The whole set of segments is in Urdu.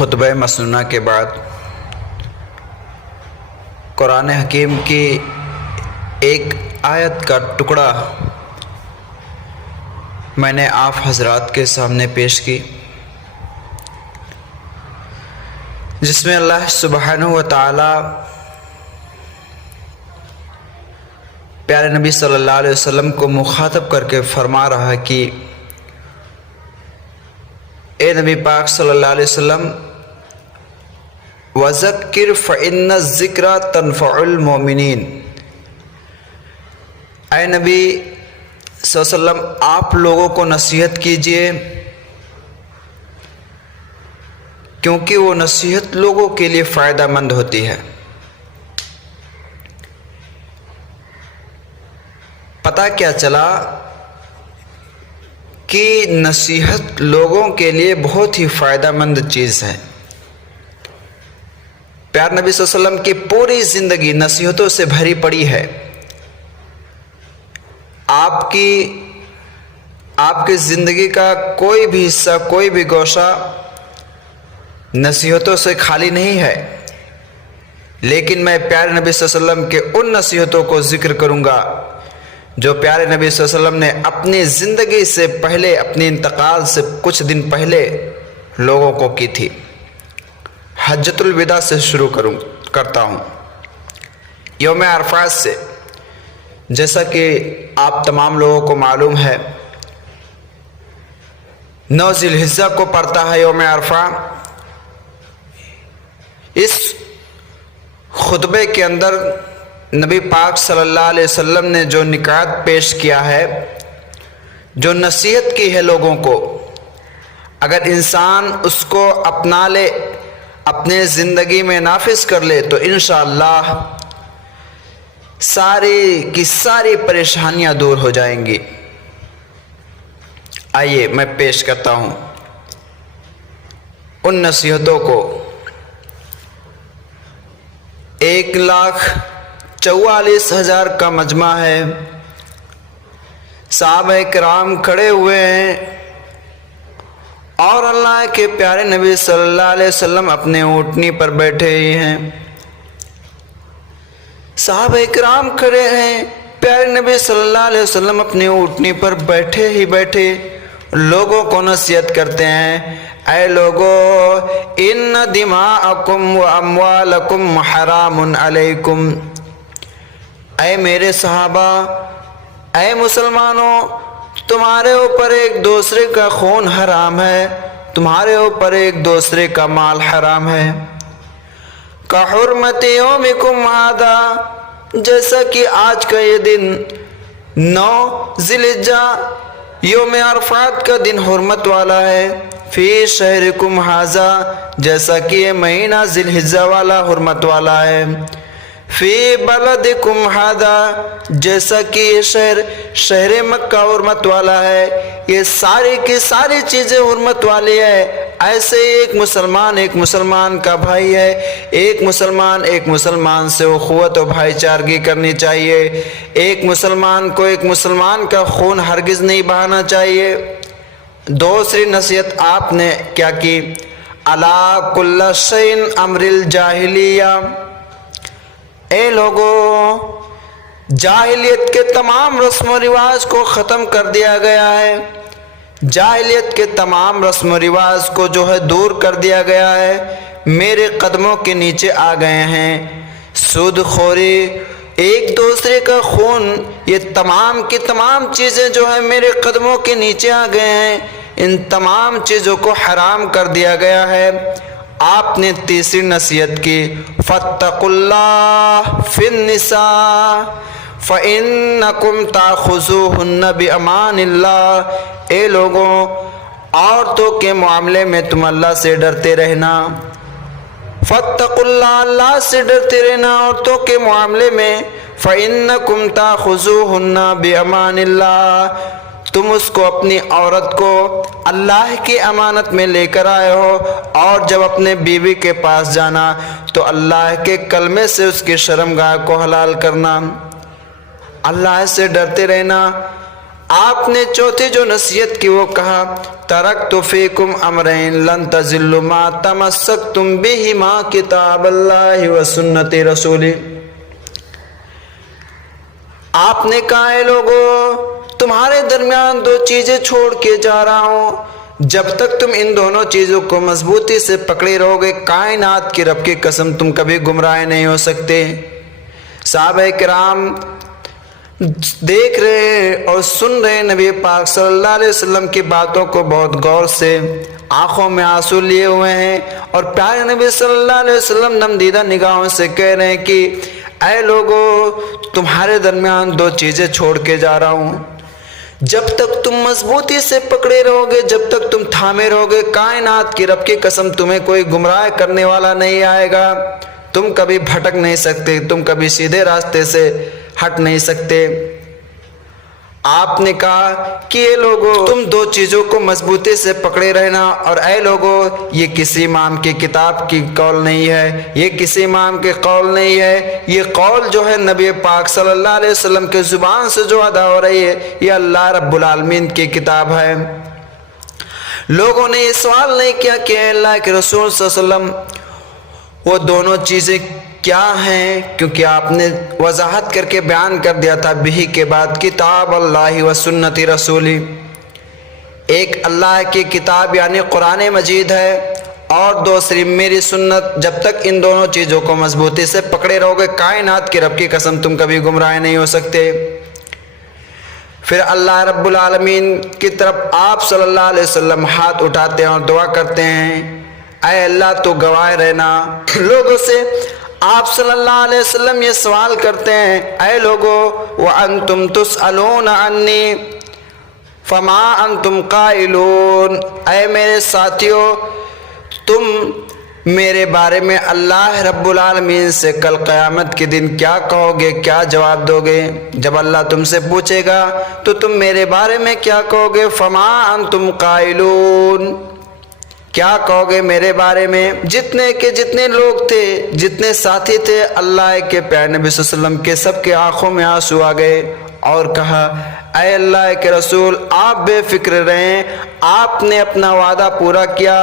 خطبہ مسنونہ کے بعد قرآن حکیم کی ایک آیت کا ٹکڑا میں نے آپ حضرات کے سامنے پیش کی، جس میں اللہ سبحانہ و تعالی پیارے نبی صلی اللہ علیہ وسلم کو مخاطب کر کے فرما رہا کہ اے نبی پاک صلی اللہ علیہ وسلم، وَذَكِّرْ فَإِنَّ الذِّكْرَ تَنْفَعُ الْمُؤْمِنِينَ، اے نبی صلی اللہ علیہ وسلم آپ لوگوں کو نصیحت کیجئے، کیونکہ وہ نصیحت لوگوں کے لیے فائدہ مند ہوتی ہے۔ پتہ کیا چلا کہ نصیحت لوگوں کے لیے بہت ہی فائدہ مند چیز ہے۔ پیارے نبی صلی اللہ علیہ وسلم کی پوری زندگی نصیحتوں سے بھری پڑی ہے۔ آپ کی زندگی کا کوئی بھی حصہ، کوئی بھی گوشہ نصیحتوں سے خالی نہیں ہے، لیکن میں پیارے نبی صلی اللہ علیہ وسلم کے ان نصیحتوں کو ذکر کروں گا جو پیارے نبی صلی اللہ علیہ وسلم نے اپنی زندگی سے پہلے، اپنے انتقال سے کچھ دن پہلے لوگوں کو کی تھی۔ حجۃ الوداع سے شروع کرتا ہوں، یوم عرفات سے۔ جیسا کہ آپ تمام لوگوں کو معلوم ہے، 9 ذی الحجہ کو پڑتا ہے یوم عرفہ۔ اس خطبے کے اندر نبی پاک صلی اللہ علیہ وسلم نے جو نکات پیش کیا ہے، جو نصیحت کی ہے لوگوں کو، اگر انسان اس کو اپنا لے، اپنے زندگی میں نافذ کر لے، تو انشاءاللہ ساری کی ساری پریشانیاں دور ہو جائیں گی۔ آئیے میں پیش کرتا ہوں ان نصیحتوں کو۔ 1,44,000 کا مجمع ہے، صحابہ کرام کھڑے ہوئے ہیں، اور اللہ کے پیارے نبی صلی اللہ علیہ وسلم اپنے اونٹنی پر بیٹھے ہی ہیں۔ صحابہ کرام کھڑے ہیں، پیارے نبی صلی اللہ علیہ وسلم اپنے اونٹنی پر بیٹھے ہی بیٹھے لوگوں کو نصیحت کرتے ہیں، اے لوگو، ان دماءکم و اموالکم حرام علیکم، اے میرے صحابہ، اے مسلمانوں، تمہارے اوپر ایک دوسرے کا خون حرام ہے، تمہارے اوپر ایک دوسرے کا مال حرام ہے۔ کحرمت یومکم ھذا، جیسا کہ آج کا یہ دن 9 ذی الحجہ یوم عرفات کا دن حرمت والا ہے، فی شہرکم ھذا، جیسا کہ یہ مہینہ ذی الحجہ والا حرمت والا ہے، فی بلدکم ھذا، جیسا کہ یہ شہر مکہ حرمت والا ہے۔ یہ ساری کی ساری چیزیں حرمت والی ہے۔ ایسے ایک مسلمان کا بھائی ہے، ایک مسلمان سے اخوت و بھائی چارگی کرنی چاہیے، ایک مسلمان کا خون ہرگز نہیں بہانا چاہیے۔ دوسری نصیحت آپ نے کیا کی؟ الا کل شیء امر الجاہلیہ، اے لوگو، جاہلیت کے تمام رسم و رواج کو ختم کر دیا گیا ہے، جاہلیت کے تمام رسم و رواج کو جو ہے دور کر دیا گیا ہے، میرے قدموں کے نیچے آ گئے ہیں۔ سود خوری، ایک دوسرے کا خون، یہ تمام کی تمام چیزیں جو ہیں میرے قدموں کے نیچے آ گئے ہیں، ان تمام چیزوں کو حرام کر دیا گیا ہے۔ آپ نے تیسری نصیحت کی، فاتقوا اللہ فی النساء فإنکم تأخذوہن بأمان اللہ، اے لوگوں، عورتوں کے معاملے میں تم اللہ سے ڈرتے رہنا۔ فاتقوا اللہ، اللہ سے ڈرتے رہنا عورتوں کے معاملے میں۔ فإنکم تأخذوہن بأمان اللہ، تم اس کو، اپنی عورت کو اللہ کی امانت میں لے کر آئے ہو، اور جب اپنے بیوی کے پاس جانا تو اللہ کے کلمے سے اس کی شرمگاہ کو حلال کرنا۔ اللہ سے ڈرتے رہنا، آپ نے چوتھی جو نصیحت کی وہ کہا ترکت فیکم امرین لن تضلوا ما تمسکتم بہما کتاب اللہ و سنت رسولی۔ آپ نے کہا اے لوگو تمہارے درمیان دو چیزیں چھوڑ کے جا رہا ہوں، جب تک تم ان دونوں چیزوں کو مضبوطی سے پکڑے رہو گے کائنات کی رب کی قسم تم کبھی گمراہ نہیں ہو سکتے۔ صحابہ کرام دیکھ رہے ہیں اور سن رہے ہیں نبی پاک صلی اللہ علیہ وسلم کی باتوں کو بہت غور سے، آنکھوں میں آنسو لیے ہوئے ہیں، اور پیارے نبی صلی اللہ علیہ وسلم نمدیدہ نگاہوں سے کہہ رہے ہیں کہ اے لوگو تمہارے درمیان دو چیزیں چھوڑ کے جا رہا ہوں، جب تک تم مضبوطی سے پکڑے رہو گے، جب تک تم تھامے رہو گے کائنات کی رب کی قسم تمہیں کوئی گمراہ کرنے والا نہیں آئے گا، تم کبھی بھٹک نہیں سکتے، تم کبھی سیدھے راستے سے ہٹ نہیں سکتے۔ آپ نے کہا کہ اے لوگو تم دو چیزوں کو مضبوطی سے پکڑے رہنا، اور اے لوگو یہ کسی امام کی کتاب کی قول نہیں ہے، یہ کسی امام کے قول نہیں ہے، یہ قول جو ہے نبی پاک صلی اللہ علیہ وسلم کے زبان سے جو ادا ہو رہی ہے یہ اللہ رب العالمین کی کتاب ہے۔ لوگوں نے یہ سوال نہیں کیا کہ اے اللہ کے رسول صلی اللہ علیہ وسلم وہ دونوں چیزیں کیا ہیں، کیونکہ آپ نے وضاحت کر کے بیان کر دیا تھا بہی کے بعد کتاب اللہ و سنت رسولی، ایک اللہ کی کتاب یعنی قرآن مجید ہے، اور دوسری میری سنت۔ جب تک ان دونوں چیزوں کو مضبوطی سے پکڑے رہو گے کائنات کی رب کی قسم تم کبھی گمراہ نہیں ہو سکتے۔ پھر اللہ رب العالمین کی طرف آپ صلی اللہ علیہ وسلم ہاتھ اٹھاتے ہیں اور دعا کرتے ہیں اے اللہ تو گواہ رہنا۔ لوگوں سے آپ صلی اللہ علیہ وسلم یہ سوال کرتے ہیں اے لوگو وَأَنْتُمْ تُسْأَلُونَ عَنِّي فَمَا أَنْتُمْ قَائِلُونَ، اے میرے ساتھیو تم میرے بارے میں اللہ رب العالمین سے کل قیامت کے دن کیا کہو گے، کیا جواب دو گے؟ جب اللہ تم سے پوچھے گا تو تم میرے بارے میں کیا کہو گے؟ فَمَا أَنْتُمْ قَائِلُونَ، کیا کہو گے میرے بارے میں؟ جتنے لوگ تھے، جتنے ساتھی تھے اللہ کے پیارے نبی صلی اللہ علیہ وسلم کے، سب کے آنکھوں میں آنسو آ گئے اور کہا اے اللہ کے رسول آپ بے فکر رہیں، آپ نے اپنا وعدہ پورا کیا،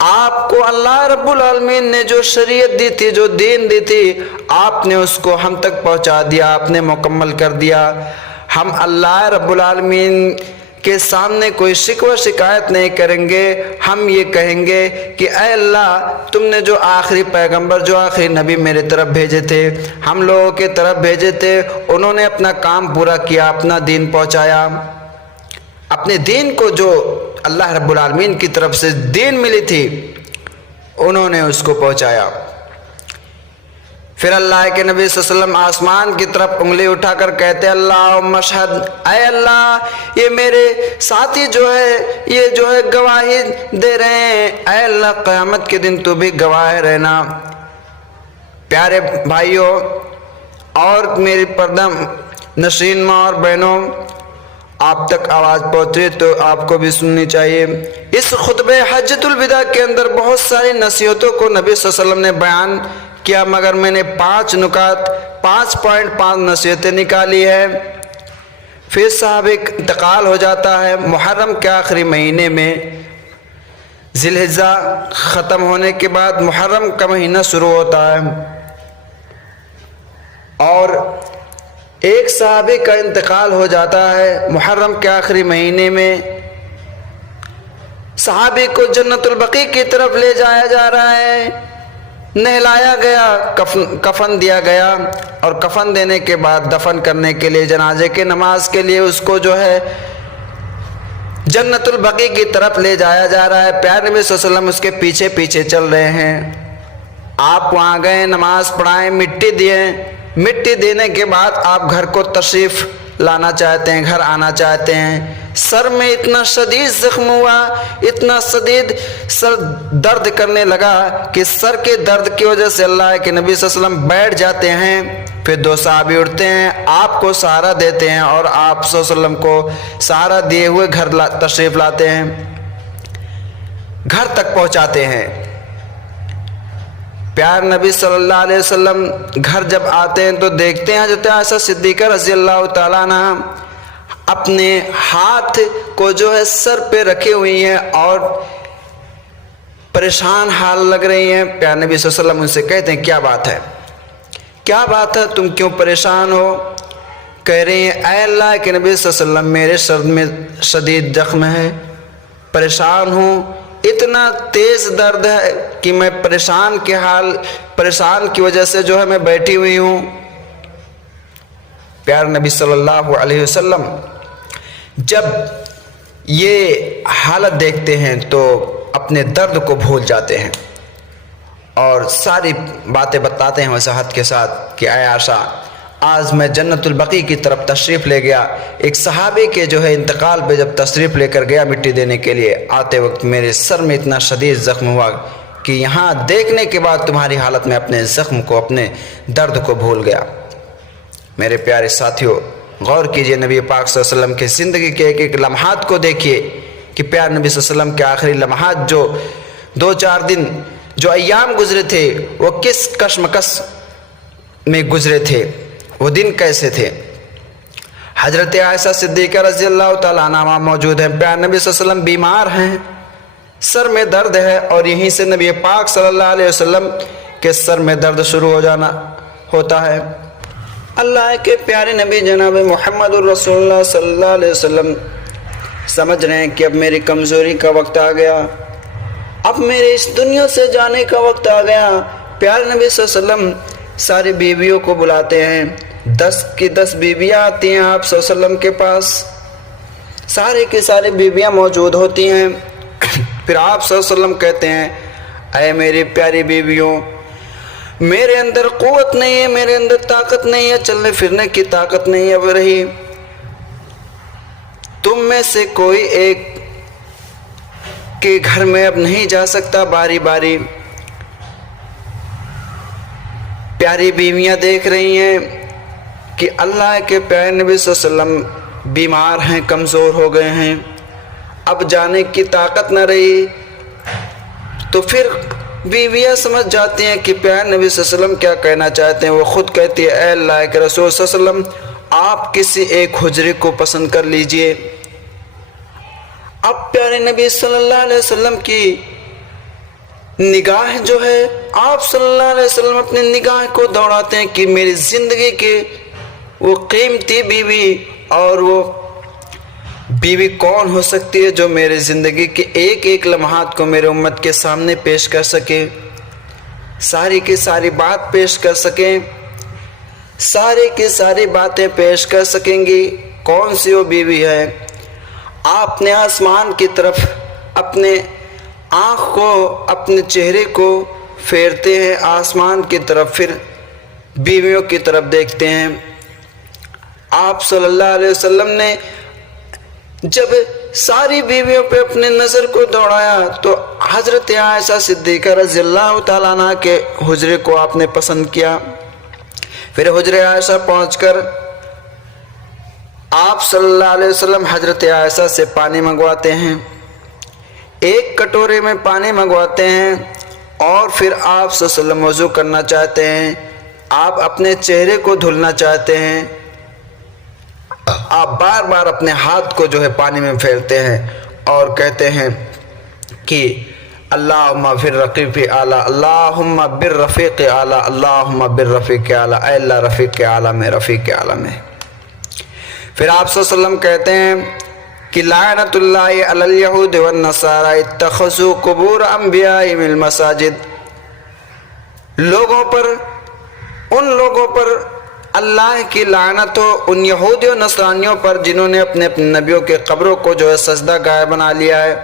آپ کو اللہ رب العالمین نے جو شریعت دی تھی، جو دین دی تھی، آپ نے اس کو ہم تک پہنچا دیا، آپ نے مکمل کر دیا۔ ہم اللہ رب العالمین کے سامنے کوئی شکوہ شکایت نہیں کریں گے، ہم یہ کہیں گے کہ اے اللہ تم نے جو آخری پیغمبر، جو آخری نبی میرے طرف بھیجے تھے، ہم لوگوں کے طرف بھیجے تھے، انہوں نے اپنا کام پورا کیا، اپنا دین پہنچایا، اپنے دین کو جو اللہ رب العالمین کی طرف سے دین ملی تھی انہوں نے اس کو پہنچایا۔ پھر اللہ کے نبی صلی اللہ علیہ وسلم آسمان کی طرف انگلی اٹھا کر کہتے اللہم اشہد، اے اللہ یہ میرے ساتھی جو ہے گواہی دے رہے ہیں، اے اللہ قیامت کے دن تو بھی گواہ رہنا۔ پیارے بھائیوں اور میری پردہ نشین ماں اور بہنوں، آپ تک آواز پہنچے تو آپ کو بھی سننی چاہیے۔ اس خطبہ حجۃ الوداع کے اندر بہت ساری نصیحتوں کو نبی صلی اللہ علیہ وسلم نے بیان کیا، مگر میں نے 5 نکات 5.5 نصیحتیں نکالی ہے۔ پھر صاحب انتقال ہو جاتا ہے، محرم کے آخری مہینے میں، ذی الحجہ ختم ہونے کے بعد محرم کا مہینہ شروع ہوتا ہے، اور ایک صحابی کا انتقال ہو جاتا ہے محرم کے آخری مہینے میں۔ صحابی کو جنت البقیع کی طرف لے جایا جا رہا ہے، نہلایا گیا، کفن دیا گیا، اور کفن دینے کے بعد دفن کرنے کے لیے جنازے کے نماز کے لیے اس کو جو ہے جنت البقیع کی طرف لے جایا جا رہا ہے۔ پیارے نبی صلی اللہ علیہ وسلم اس کے پیچھے پیچھے چل رہے ہیں۔ آپ وہاں گئے، نماز پڑھائیں، مٹی دیے، مٹی دینے کے بعد آپ گھر کو تشریف لانا چاہتے ہیں، گھر آنا چاہتے ہیں۔ سر میں اتنا شدید زخم ہوا، اتنا شدید سر درد کرنے لگا کہ سر کے درد کی وجہ سے اللہ کے نبی صلی اللہ علیہ وسلم بیٹھ جاتے ہیں۔ پھر 2 صحابی اٹھتے ہیں، آپ کو سہارا دیتے ہیں، اور آپ صلی اللہ علیہ وسلم کو سہارا دیے ہوئے گھر تشریف لاتے ہیں، گھر تک پہنچاتے ہیں۔ پیار نبی صلی اللہ علیہ وسلم گھر جب آتے ہیں تو دیکھتے ہیں حضرت عائشہ صدیقہ رضی اللہ تعالیٰ عنہ اپنے ہاتھ کو جو ہے سر پہ رکھے ہوئی ہیں اور پریشان حال لگ رہی ہیں۔ پیارے نبی صلی اللہ علیہ وسلم ان سے کہتے ہیں کیا بات ہے، کیا بات ہے، تم کیوں پریشان ہو؟ کہہ رہی ہیں اے اللہ کے نبی صلی اللہ علیہ وسلم میرے سر میں شدید زخم ہے، پریشان ہوں، اتنا تیز درد ہے کہ میں پریشان کی وجہ سے جو ہے میں بیٹھی ہوئی ہوں۔ پیارے نبی صلی اللہ علیہ وسلم جب یہ حالت دیکھتے ہیں تو اپنے درد کو بھول جاتے ہیں اور ساری باتیں بتاتے ہیں وضاحت کے ساتھ کہ اے عائشہ آج میں جنت البقیع کی طرف تشریف لے گیا، ایک صحابی کے جو ہے انتقال پہ جب تشریف لے کر گیا مٹی دینے کے لیے، آتے وقت میرے سر میں اتنا شدید زخم ہوا کہ یہاں دیکھنے کے بعد تمہاری حالت میں اپنے زخم کو، اپنے درد کو بھول گیا۔ میرے پیارے ساتھیوں، غور کیجئے نبی پاک صلی اللہ علیہ وسلم کی زندگی کے ایک ایک لمحات کو دیکھیے کہ پیارے نبی صلی اللہ علیہ وسلم کے آخری لمحات جو 2-4 دن جو ایام گزرے تھے وہ کس کشمکش میں گزرے تھے، وہ دن کیسے تھے۔ حضرت عائشہ صدیقہ رضی اللہ تعالیٰ عنہا موجود ہیں، پیارے نبی صلی اللہ علیہ وسلم بیمار ہیں، سر میں درد ہے، اور یہیں سے نبی پاک صلی اللہ علیہ وسلم کے سر میں درد شروع ہو جانا ہوتا ہے۔ اللہ کے پیارے نبی جناب محمد الرسول اللہ صلی اللہ علیہ وسلم سمجھ رہے ہیں کہ اب میری کمزوری کا وقت آ گیا، اب میرے اس دنیا سے جانے کا وقت آ گیا۔ پیارے نبی صلی اللہ علیہ وسلم ساری بیویوں کو بلاتے ہیں، 10 کی 10 بیویاں آتی ہیں آپ صلی اللہ علیہ وسلم کے پاس، سارے کی ساری بیویاں موجود ہوتی ہیں۔ پھر آپ صلی اللہ علیہ وسلم کہتے ہیں اے میری پیاری بیویوں، میرے اندر قوت نہیں ہے، میرے اندر طاقت نہیں ہے، چلنے پھرنے کی طاقت نہیں ہے اب رہی، تم میں سے کوئی ایک کے گھر میں اب نہیں جا سکتا باری باری۔ پیاری بیویاں دیکھ رہی ہیں کہ اللہ کے پیارے نبی صلی اللہ علیہ وسلم بیمار ہیں، کمزور ہو گئے ہیں، اب جانے کی طاقت نہ رہی، تو پھر بیویاں سمجھ جاتی ہیں کہ پیارے نبی صلی اللہ علیہ وسلم کیا کہنا چاہتے ہیں۔ وہ خود کہتی ہے اے اللہ کے رسول صلی اللہ علیہ وسلم آپ کسی ایک حجرے کو پسند کر لیجئے۔ اب پیارے نبی صلی اللہ علیہ وسلم کی نگاہ جو ہے، آپ صلی اللہ علیہ وسلم اپنی نگاہ کو دوڑاتے ہیں کہ میری زندگی کے وہ قیمتی بیوی، اور وہ بیوی کون ہو سکتی ہے جو میرے زندگی کے ایک ایک لمحات کو میرے امت کے سامنے پیش کر سکے، ساری کی ساری بات پیش کر سکیں، ساری کی ساری باتیں پیش کر سکیں گی۔ کون سی وہ بیوی ہے؟ آپ نے آسمان کی طرف اپنے آنکھ کو، اپنے چہرے کو پھیرتے ہیں آسمان کی طرف، پھر بیویوں کی طرف دیکھتے ہیں۔ آپ صلی اللہ علیہ وسلم نے جب ساری بیویوں پہ اپنے نظر کو دوڑایا تو حضرت عائشہ صدیقہ رضی اللہ تعالیٰ عنہ کے حجرے کو آپ نے پسند کیا۔ پھر حجرے عائشہ پہنچ کر آپ صلی اللہ علیہ وسلم حضرت عائشہ سے پانی منگواتے ہیں، ایک کٹورے میں پانی منگواتے ہیں، اور پھر آپ صلی اللہ علیہ وسلم وضو کرنا چاہتے ہیں، آپ اپنے چہرے کو دھلنا چاہتے ہیں، آپ بار بار اپنے ہاتھ کو جو ہے پانی میں پھیرتے ہیں اور کہتے ہیں کہ اللہم بالرفیق اعلیٰ، اللہم بالرفیق اعلیٰ، اللہم بالرفیق اعلیٰ، اے اللہ رفیق اعلیٰ میں، رفیق اعلیٰ میں۔ پھر آپ صلی اللہ علیہ وسلم کہتے ہیں کہ لعنت اللہ علی الیہود والنصارى اتخذوا قبور انبیائہم المساجد، ان لوگوں پر اللہ کی لعنت ہو، ان یہودیوں نصرانیوں پر جنہوں نے اپنے نبیوں کے قبروں کو جو ہے سجدہ گاہ بنا لیا ہے۔